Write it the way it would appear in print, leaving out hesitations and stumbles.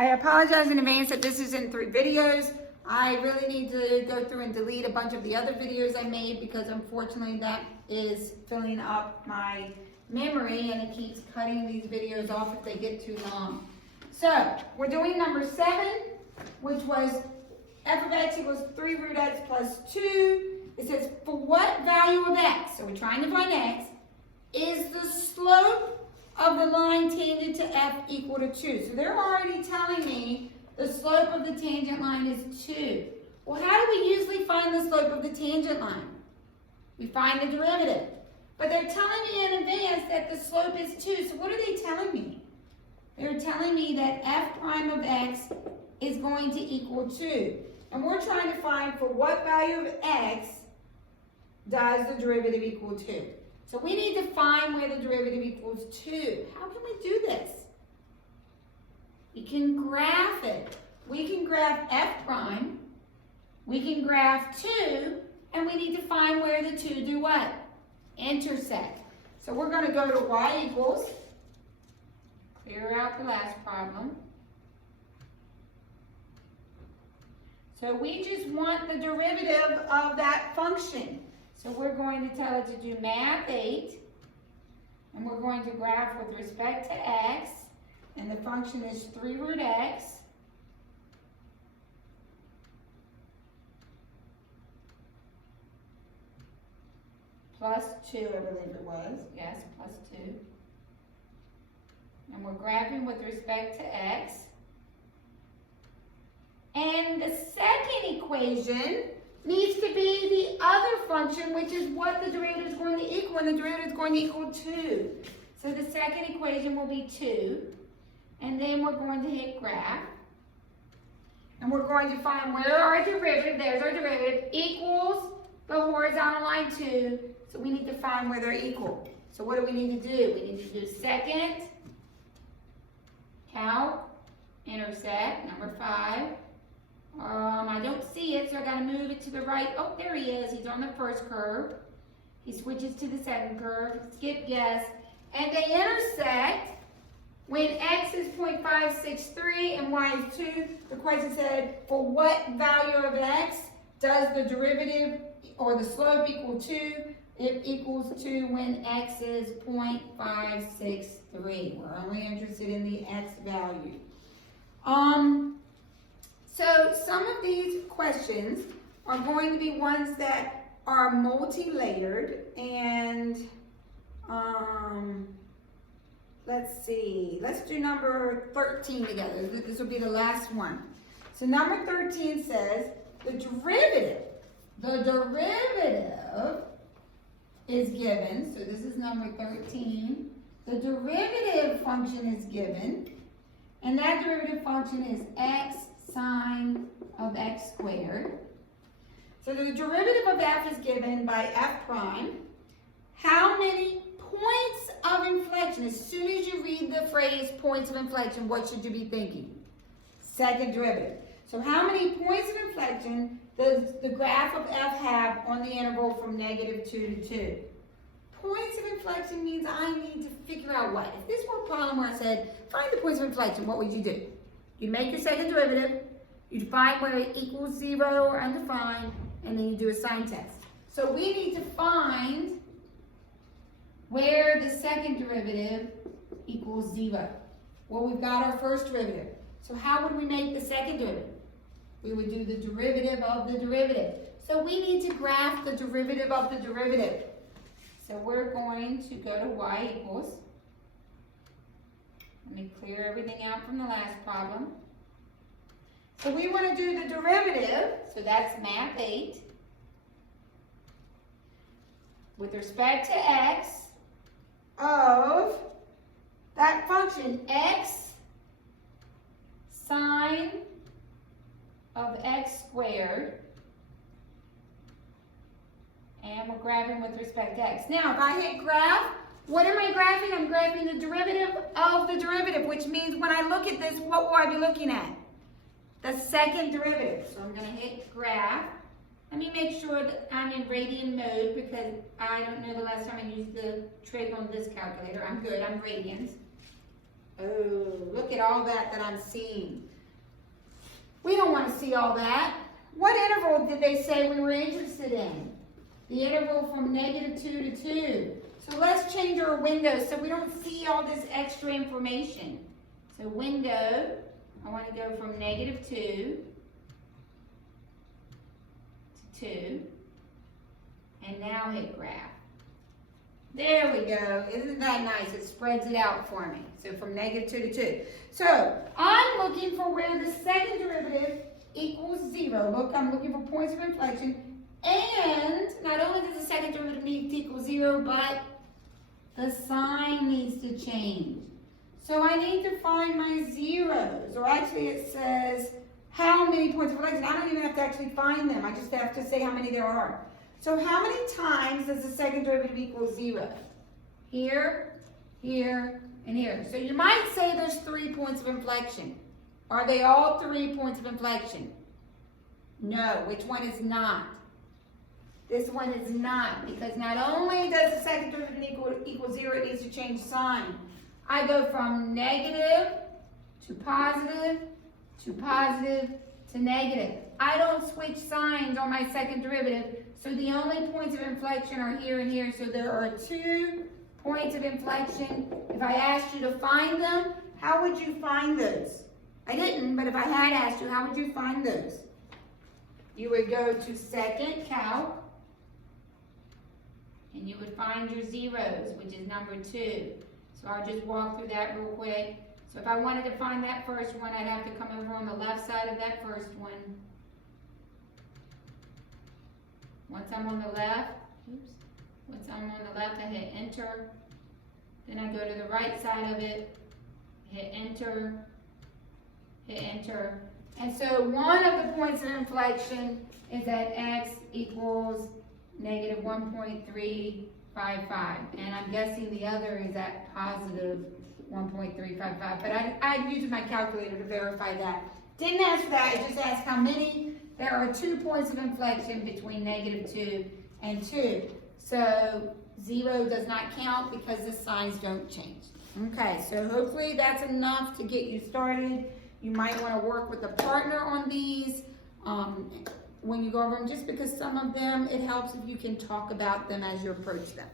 I apologize in advance that this is in 3 videos. I really need to go through and delete a bunch of the other videos I made because unfortunately that is filling up my memory and it keeps cutting these videos off if they get too long. So, we're doing number 7, which was f of x equals 3 root x plus 2. It says, for what value of x, so we're trying to find x, is the slope of the line tangent to f equal to 2? So they're already telling me the slope of the tangent line is 2. Well, how do we usually find the slope of the tangent line? We find the derivative. But they're telling me in advance that the slope is 2. So what are they telling me? They're telling me that f prime of x is going to equal 2. And we're trying to find for what value of x does the derivative equal 2. So we need to find where the derivative equals 2. How can we do this? We can graph it. We can graph f prime. We can graph 2. And we need to find where the 2 do what? Intersect. So we're going to go to y equals. Clear out the last problem. So we just want the derivative of that function. So we're going to tell it to do math 8, and we're going to graph with respect to x, and the function is 3 root x plus 2, I believe it was. Yes, plus 2. And we're graphing with respect to x. And the second equation needs to be the other function, which is what the derivative is going to equal, and the derivative is going to equal 2. So the second equation will be 2, and then we're going to hit graph, and we're going to find where our derivative, there's our derivative, equals the horizontal line 2, so we need to find where they're equal. So what do we need to do? We need to do second, calc, intersect, number 5. I don't see it, so I gotta move it to the right. Oh, there he is. He's on the first curve. He switches to the second curve. Skip yes. And they intersect when x is 0.563 and y is 2. The question said, for what value of x does the derivative or the slope equal 2? It equals 2 when x is 0.563. We're only interested in the x value. So some of these questions are going to be ones that are multi-layered, and let's see, let's do number 13 together. This will be the last one. So number 13 says the derivative is given, so this is number 13. The derivative function is given, and that derivative function is x sine of x squared. So the derivative of f is given by f prime. How many points of inflection? As soon as you read the phrase points of inflection, what should you be thinking? Second derivative. So how many points of inflection does the graph of f have on the interval from -2 to 2? Points of inflection means I need to figure out what. If this were a problem where I said, find the points of inflection, what would you do? You make your second derivative, you find where it equals 0 or undefined, and then you do a sign test. So we need to find where the second derivative equals 0. Well, we've got our first derivative. So how would we make the second derivative? We would do the derivative of the derivative. So we need to graph the derivative of the derivative. So we're going to go to y equals. Let me clear everything out from the last problem. So we want to do the derivative, so that's math 8. With respect to x of that function, x sine of x squared. And we're graphing with respect to x. Now, if I hit graph, what am I graphing? I'm graphing the derivative of the derivative, which means when I look at this, what will I be looking at? The second derivative. So I'm going to hit graph. Let me make sure that I'm in radian mode because I don't know the last time I used the trig on this calculator. I'm good. I'm radians. Oh, look at all that I'm seeing. We don't want to see all that. What interval did they say we were interested in? The interval from -2 to 2. So let's change our window so we don't see all this extra information. So window, I want to go from -2 to 2. And now hit graph. There we go. Isn't that nice? It spreads it out for me. So from -2 to 2. So I'm looking for where the second derivative equals 0. Look, I'm looking for points of inflection. And not only does the second derivative need to equal 0, but the sign needs to change. So I need to find my zeros. Or actually it says how many points of inflection. I don't even have to actually find them. I just have to say how many there are. So how many times does the second derivative equal 0? Here, here, and here. So you might say there's 3 points of inflection. Are they all 3 points of inflection? No. Which one is not? This one is not, because not only does the second derivative equal 0, it needs to change sign. I go from negative to positive to positive to negative. I don't switch signs on my second derivative, so the only points of inflection are here and here. So there are 2 points of inflection. If I asked you to find them, how would you find those? I didn't, but if I had asked you, how would you find those? You would go to second calc, and you would find your zeros, which is number 2. So I'll just walk through that real quick. So if I wanted to find that first one, I'd have to come over on the left side of that first one. Once I'm on the left, I hit enter. Then I go to the right side of it, hit enter, hit enter. And so one of the points of inflection is that x equals -1.355. And I'm guessing the other is at positive 1.355. But I used my calculator to verify that. Didn't ask for that, I just asked how many. There are 2 points of inflection between -2 and 2. So 0 does not count because the signs don't change. Okay, so hopefully that's enough to get you started. You might want to work with a partner on these when you go over them, just because some of them, it helps if you can talk about them as you approach them.